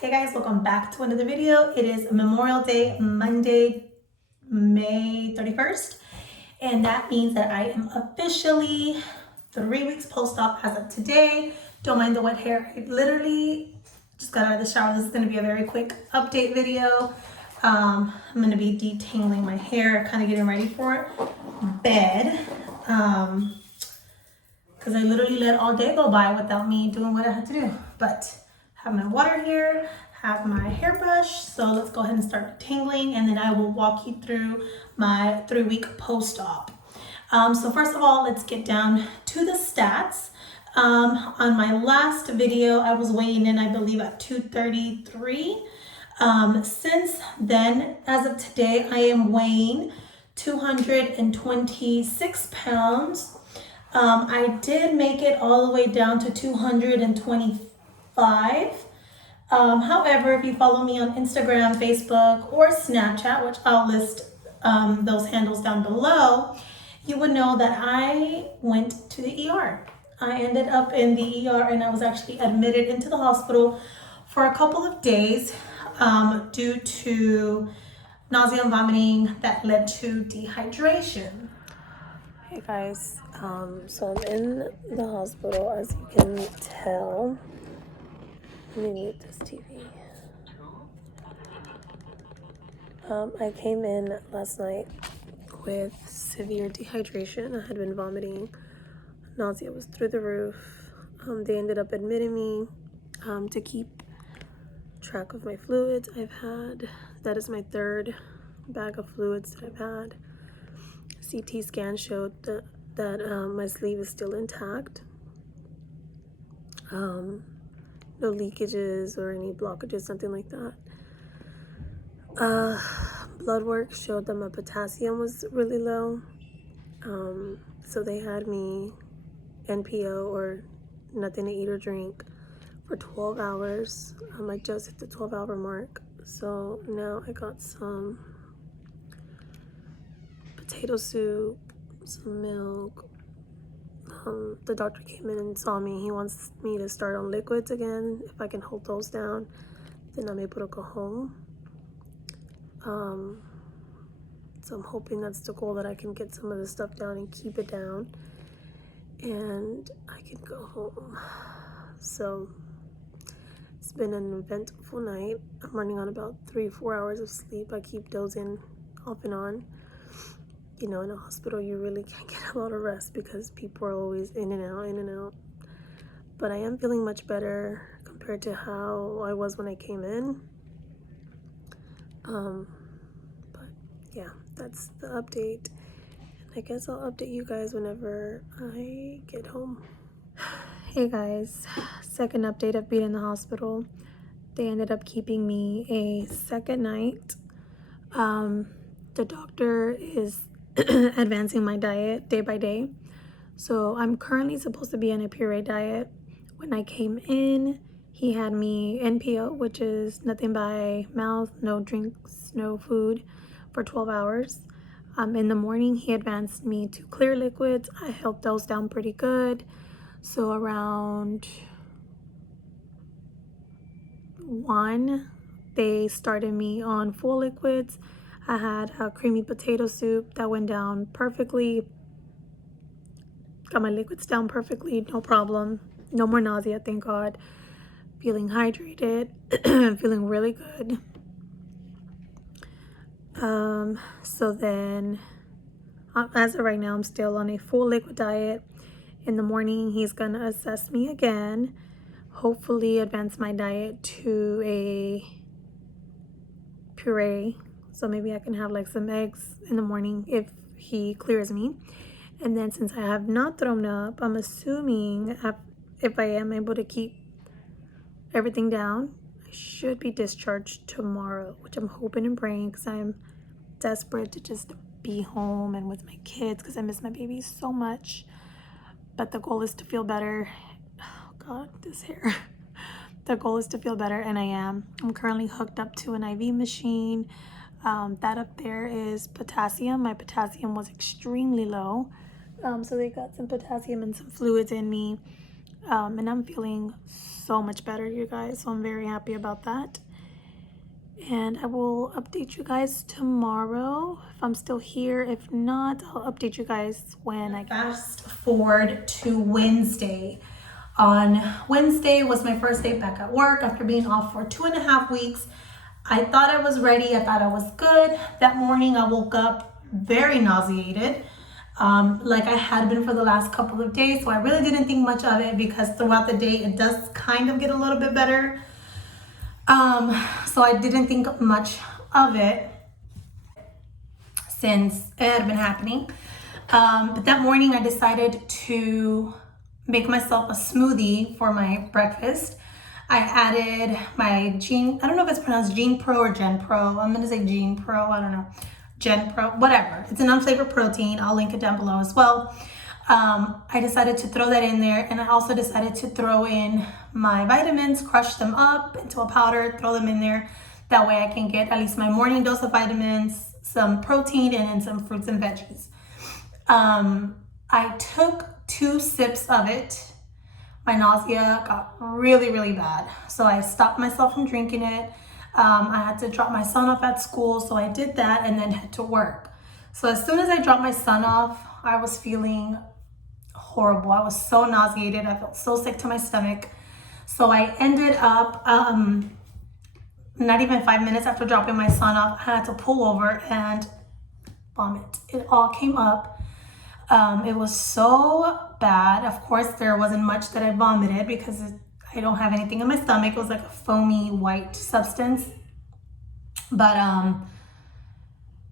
Hey guys, welcome back to another video. It is Memorial Day, Monday, May 31st. And that means that I am officially 3 weeks post-op as of today. Don't mind the wet hair. I literally just got out of the shower. This is going to be a very quick update video. I'm going to be detangling my hair, kind of getting ready for bed. Because I literally let all day go by without me doing what I had to do. But have my water here, have my hairbrush. So let's go ahead and start detangling, and then I will walk you through my 3-week post-op. So first of all, let's get down to the stats. On my last video, I was weighing in, I believe, at 233. Since then, as of today, I am weighing 226 pounds. I did make it all the way down to 225. However, if you follow me on Instagram, Facebook, or Snapchat, which I'll list those handles down below, you would know that I went to the ER. I ended up in the ER, and I was actually admitted into the hospital for a couple of days due to nausea and vomiting that led to dehydration. Hey guys, so I'm in the hospital, as you can tell. Let me mute this TV. I came in last night with severe dehydration. I had been vomiting. Nausea was through the roof. They ended up admitting me to keep track of my fluids I've had. That is my 3rd bag of fluids that I've had. CT scan showed that my sleeve is still intact. No leakages or any blockages, something like that. Blood work showed that my potassium was really low. So they had me NPO, or nothing to eat or drink, for 12 hours. I just hit the 12-hour mark. So now I got some potato soup, some milk. The doctor came in and saw me. He wants me to start on liquids again. If I can hold those down, then I'm able to go home. So I'm hoping that's the goal, that I can get some of this stuff down and keep it down, and I can go home. So it's been an eventful night. I'm running on about 3-4 hours of sleep. I keep dozing off and on. You know, in a hospital, you really can't get a lot of rest because people are always in and out. But I am feeling much better compared to how I was when I came in. But yeah, that's the update. And I guess I'll update you guys whenever I get home. Hey guys, second update of being in the hospital. They ended up keeping me a second night. The doctor is advancing my diet day by day. So I'm currently supposed to be on a puree diet. When I came in, he had me NPO, which is nothing by mouth, no drinks, no food, for 12 hours. In the morning, he advanced me to clear liquids. I held those down pretty good. So around 1, they started me on full liquids. I had a creamy potato soup that went down perfectly. Got my liquids down perfectly, no problem. No more nausea, thank God. Feeling hydrated, feeling really good. So then, as of right now, I'm still on a full liquid diet. In the morning, he's gonna assess me again. Hopefully advance my diet to a puree. So maybe I can have like some eggs in the morning if he clears me. And then since I have not thrown up, I'm assuming if I am able to keep everything down, I should be discharged tomorrow, which I'm hoping and praying, because I'm desperate to just be home and with my kids, because I miss my babies so much. But the goal is to feel better. Oh God, this hair. The goal is to feel better, and I am. I'm currently hooked up to an IV machine. That up there is potassium. My potassium was extremely low. So they got some potassium and some fluids in me. And I'm feeling so much better, you guys. So I'm very happy about that. And I will update you guys tomorrow if I'm still here. If not, I'll update you guys when I fast forward to Wednesday. On Wednesday was my first day back at work after being off for 2.5 weeks. I thought I was ready. I thought I was good. That morning I woke up very nauseated, like I had been for the last couple of days. So I really didn't think much of it because throughout the day it does kind of get a little bit better. So I didn't think much of it since it had been happening. But that morning I decided to make myself a smoothie for my breakfast. I added my I don't know if it's pronounced Gene Pro or Gen Pro. I'm gonna say Gene Pro, I don't know. Gen Pro, whatever. It's an unflavored protein. I'll link it down below as well. I decided to throw that in there, and I also decided to throw in my vitamins, crush them up into a powder, throw them in there. That way I can get at least my morning dose of vitamins, some protein, and then some fruits and veggies. I took 2 sips of it. My nausea got really, really bad. So I stopped myself from drinking it. I had to drop my son off at school, so I did that and then head to work. So as soon as I dropped my son off, I was feeling horrible. I was so nauseated. I felt so sick to my stomach. So I ended up, not even 5 minutes after dropping my son off, I had to pull over and vomit. It all came up. It was so bad. Of course, there wasn't much that I vomited because I don't have anything in my stomach. It was like a foamy white substance. But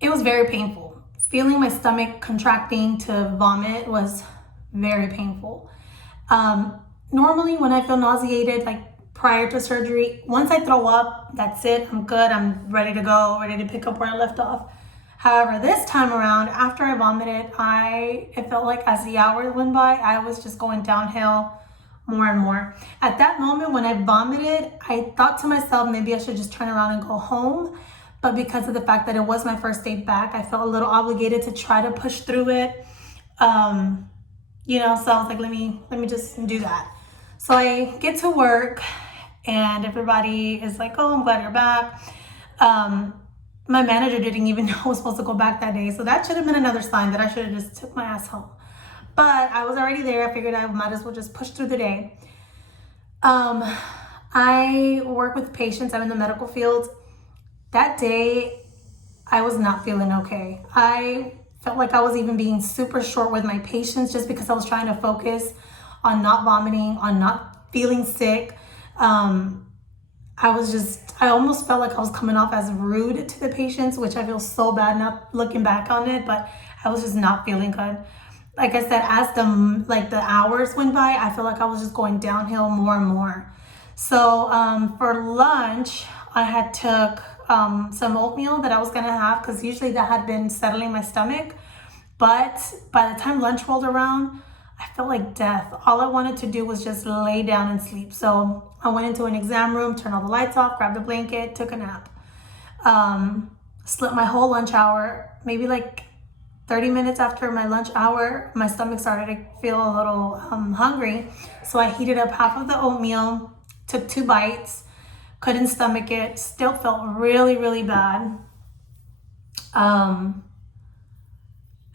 it was very painful. Feeling my stomach contracting to vomit was very painful. Normally when I feel nauseated, like prior to surgery, once I throw up, that's it. I'm good. I'm ready to go, ready to pick up where I left off. However, this time around, after I vomited, it felt like as the hours went by, I was just going downhill more and more. At that moment when I vomited, I thought to myself, maybe I should just turn around and go home. But because of the fact that it was my first day back, I felt a little obligated to try to push through it. So I was like, let me just do that. So I get to work and everybody is like, oh, I'm glad you're back. My manager didn't even know I was supposed to go back that day. So that should have been another sign that I should have just took my ass home. But I was already there. I figured I might as well just push through the day. I work with patients. I'm in the medical field. That day, I was not feeling okay. I felt like I was even being super short with my patients just because I was trying to focus on not vomiting, on not feeling sick. I almost felt like I was coming off as rude to the patients, which I feel so bad now looking back on it, but I was just not feeling good. Like I said, as the hours went by, I feel like I was just going downhill more and more. So for lunch, I had took some oatmeal that I was gonna have because usually that had been settling my stomach. But by the time lunch rolled around, I felt like death. All I wanted to do was just lay down and sleep. So I went into an exam room, turned all the lights off, grabbed a blanket, took a nap. Slept my whole lunch hour. Maybe like 30 minutes after my lunch hour, my stomach started to feel a little hungry. So I heated up half of the oatmeal, took 2 bites, couldn't stomach it, still felt really, really bad.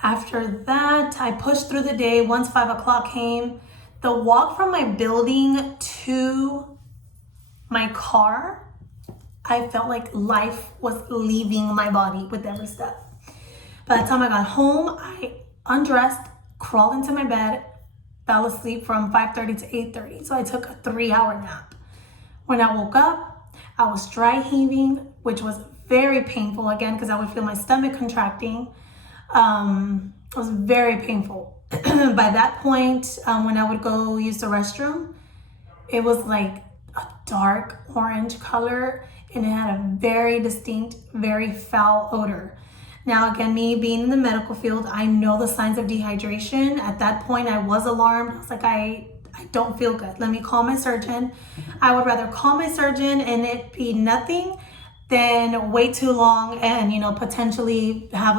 After that, I pushed through the day. Once 5 o'clock came, the walk from my building to my car, I felt like life was leaving my body with every step. By the time I got home, I undressed, crawled into my bed, fell asleep from 5:30 to 8:30. So I took a 3-hour nap. When I woke up, I was dry heaving, which was very painful again because I would feel my stomach contracting. It was very painful. By that point, when I would go use the restroom, it was like a dark orange color and it had a very distinct, very foul odor. Now, again, me being in the medical field, I know the signs of dehydration. At that point, I was alarmed. I was like, I don't feel good. Let me call my surgeon. I would rather call my surgeon and it be nothing than wait too long and, potentially have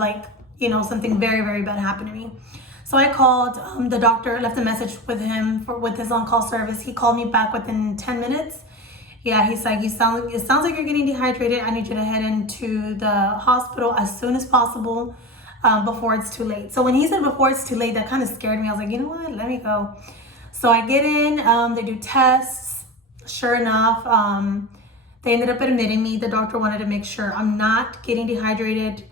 something very, very bad happen to me. So I called the doctor, left a message with him with his on-call service. He called me back within 10 minutes. Yeah, he's like, it sounds like you're getting dehydrated. I need you to head into the hospital as soon as possible before it's too late. So when he said before it's too late, that kind of scared me. I was like, you know what, let me go. So I get in, they do tests. Sure enough, they ended up admitting me. The doctor wanted to make sure I'm not getting dehydrated.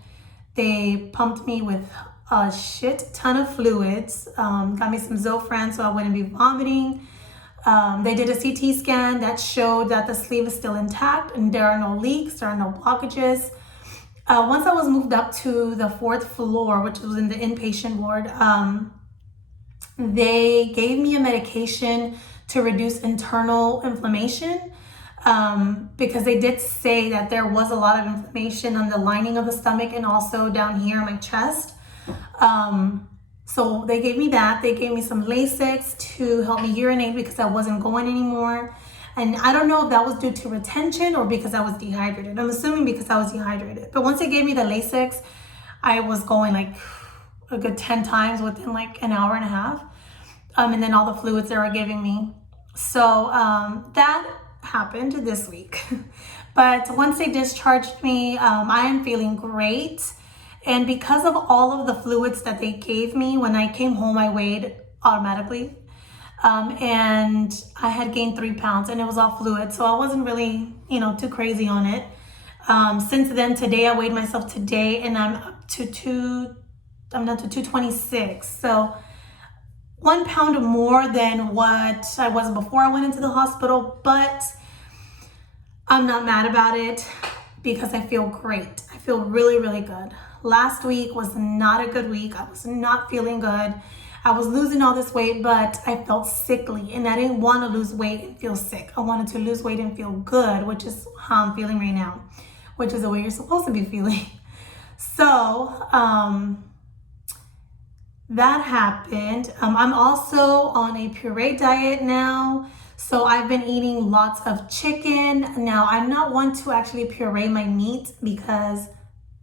They pumped me with a shit ton of fluids, got me some Zofran so I wouldn't be vomiting. They did a CT scan that showed that the sleeve is still intact and there are no leaks, there are no blockages. Once I was moved up to the 4th floor, which was in the inpatient ward, they gave me a medication to reduce internal inflammation, because they did say that there was a lot of inflammation on the lining of the stomach and also down here in my chest. So they gave me that. They gave me some Lasix to help me urinate because I wasn't going anymore. And I don't know if that was due to retention or because I was dehydrated. I'm assuming because I was dehydrated. But once they gave me the Lasix, I was going like a good 10 times within like an hour and a half. And then all the fluids they were giving me. So that happened this week. But once they discharged me, I am feeling great. And because of all of the fluids that they gave me, when I came home, I weighed automatically. And I had gained 3 pounds and it was all fluid. So I wasn't really, too crazy on it. Since then, today, I weighed myself today and I'm up to 226. So 1 pound more than what I was before I went into the hospital, but I'm not mad about it because I feel great. I feel really, really good. Last week was not a good week. I was not feeling good. I was losing all this weight, but I felt sickly and I didn't want to lose weight and feel sick. I wanted to lose weight and feel good, which is how I'm feeling right now, which is the way you're supposed to be feeling. So, that happened. I'm also on a puree diet now. So I've been eating lots of chicken. Now, I'm not one to actually puree my meat because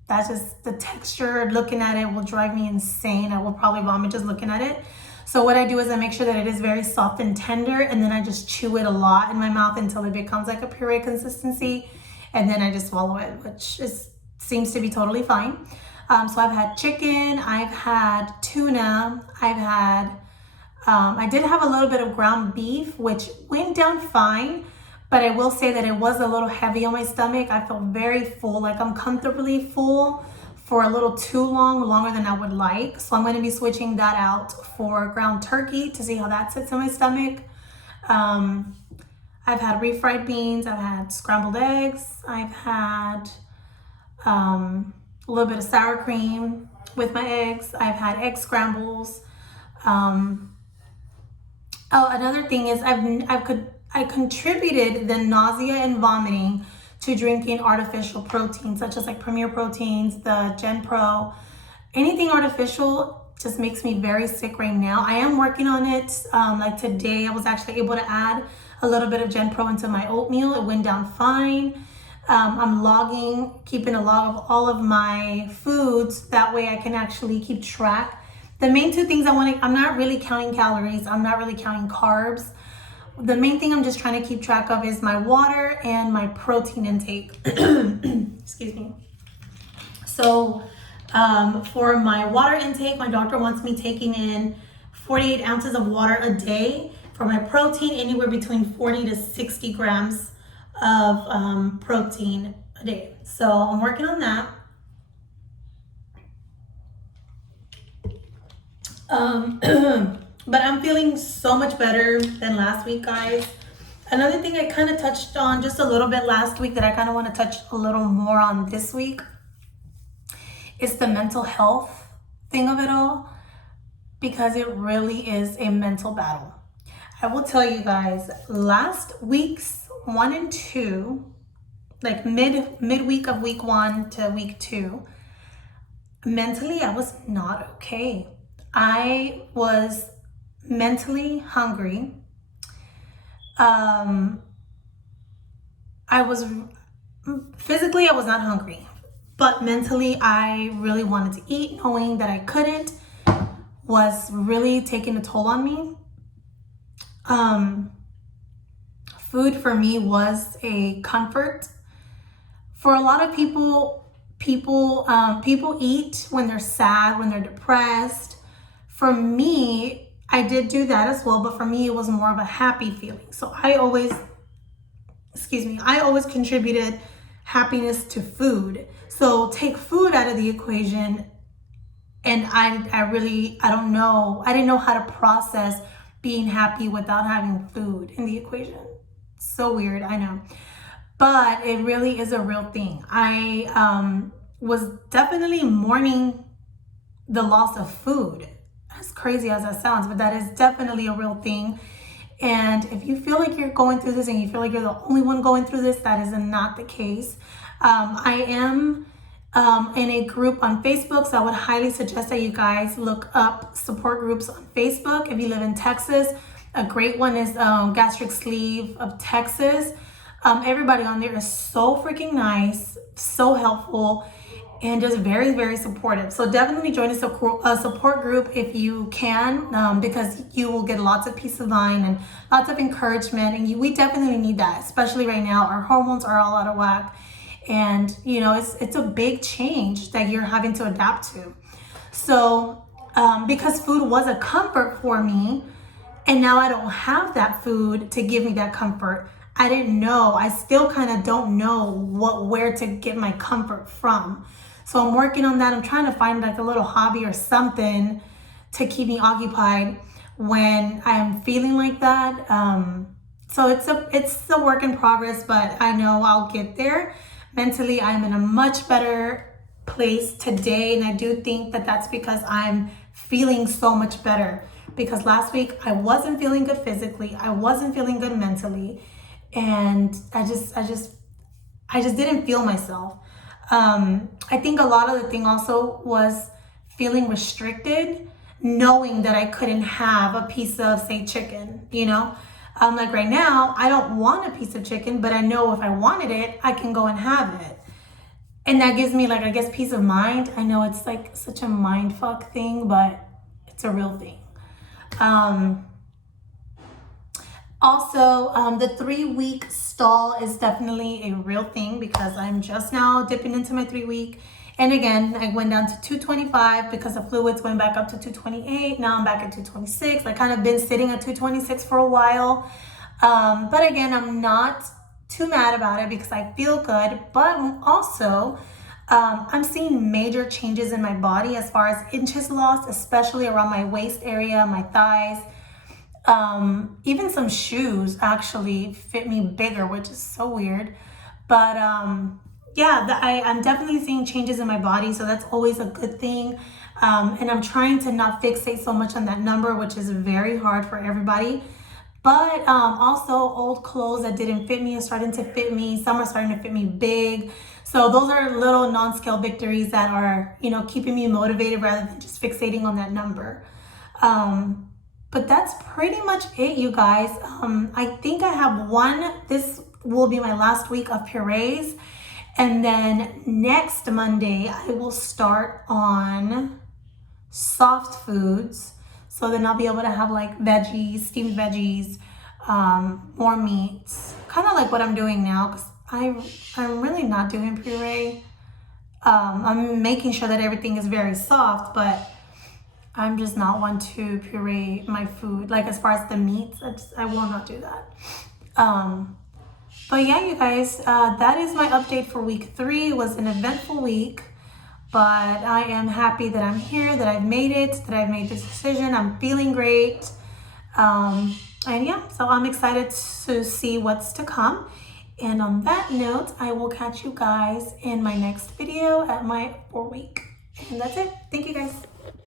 that's just the texture. Looking at it will drive me insane. I will probably vomit just looking at it. So what I do is I make sure that it is very soft and tender, and then I just chew it a lot in my mouth until it becomes like a puree consistency. And then I just swallow it, which seems to be totally fine. So I've had chicken, I've had tuna, I did have a little bit of ground beef, which went down fine, but I will say that it was a little heavy on my stomach. I felt very full, like I'm comfortably full for a little too long, longer than I would like. So I'm going to be switching that out for ground turkey to see how that sits in my stomach. I've had refried beans, I've had scrambled eggs, I've had a little bit of sour cream with my eggs. I've had egg scrambles. Another thing is I contributed the nausea and vomiting to drinking artificial proteins, such as like Premier Proteins, the Gen Pro. Anything artificial just makes me very sick right now. I am working on it. Like today, I was actually able to add a little bit of Gen Pro into my oatmeal. It went down fine. I'm keeping a log of all of my foods. That way I can actually keep track. The main two things I'm not really counting calories. I'm not really counting carbs. The main thing I'm just trying to keep track of is my water and my protein intake. Excuse me. So for my water intake, my doctor wants me taking in 48 ounces of water a day. For my protein, anywhere between 40 to 60 grams of protein a day. So I'm working on that. But I'm feeling so much better than last week, guys. Another thing I kind of touched on just a little bit last week that I kind of want to touch a little more on this week is the mental health thing of it all, because it really is a mental battle. I will tell you guys, last week's 1 and 2, like midweek of week 1 to week 2, mentally I was not okay. I was mentally hungry. Physically I was not hungry, but mentally I really wanted to eat, knowing that I couldn't. was really taking a toll on me. Food for me was a comfort. For a lot of people eat when they're sad, when they're depressed. For me, I did do that as well, but for me, it was more of a happy feeling. So I always contributed happiness to food. So take food out of the equation, and I didn't know how to process being happy without having food in the equation. So weird, I know. But it really is a real thing. I was definitely mourning the loss of food. As crazy as that sounds, but that is definitely a real thing. And if you feel like you're going through this and you feel like you're the only one going through this, that is not the case. I am in a group on Facebook, so I would highly suggest that you guys look up support groups on Facebook. If you live in Texas, a great one is Gastric Sleeve of Texas. Everybody on there is so freaking nice, so helpful, and just very, very supportive. So definitely join a support group if you can, because you will get lots of peace of mind and lots of encouragement. And we definitely need that, especially right now. Our hormones are all out of whack. And, you know, it's a big change that you're having to adapt to. So because food was a comfort for me, and now I don't have that food to give me that comfort, I didn't know. I still kind of don't know where to get my comfort from. So I'm working on that. I'm trying to find like a little hobby or something to keep me occupied when I'm feeling like that. So it's a work in progress, but I know I'll get there. Mentally, I'm in a much better place today, and I do think that that's because I'm feeling so much better. Because last week I wasn't feeling good physically, I wasn't feeling good mentally, and I just didn't feel myself. I think a lot of the thing also was feeling restricted, knowing that I couldn't have a piece of, say, chicken, you know? Like right now, I don't want a piece of chicken, but I know if I wanted it, I can go and have it. And that gives me, like, I guess, peace of mind. I know it's like such a mind fuck thing, but it's a real thing. Also, the 3-week stall is definitely a real thing because I'm just now dipping into my 3-week. And again, I went down to 225 because the fluids went back up to 228. Now I'm back at 226. I kind of been sitting at 226 for a while. But again, I'm not too mad about it because I feel good. But also, I'm seeing major changes in my body as far as inches lost, especially around my waist area, my thighs. Even some shoes actually fit me bigger, which is so weird. But yeah, I'm definitely seeing changes in my body, so that's always a good thing. And I'm trying to not fixate so much on that number, which is very hard for everybody. But also old clothes that didn't fit me are starting to fit me. Some are starting to fit me big. So those are little non-scale victories that are, you know, keeping me motivated rather than just fixating on that number. But that's pretty much it, you guys. I think I have this will be my last week of purees. And then next Monday, I will start on soft foods. So then I'll be able to have like veggies, steamed veggies, more meats. Kind of like what I'm doing now, because I'm really not doing puree. I'm making sure that everything is very soft, but I'm just not one to puree my food. Like as far as the meats, I will not do that. But yeah, you guys, that is my update for week 3. It was an eventful week, but I am happy that I'm here, that I've made it, that I've made this decision. I'm feeling great. And yeah, so I'm excited to see what's to come. And on that note, I will catch you guys in my next video at my 4 week. And that's it. Thank you guys.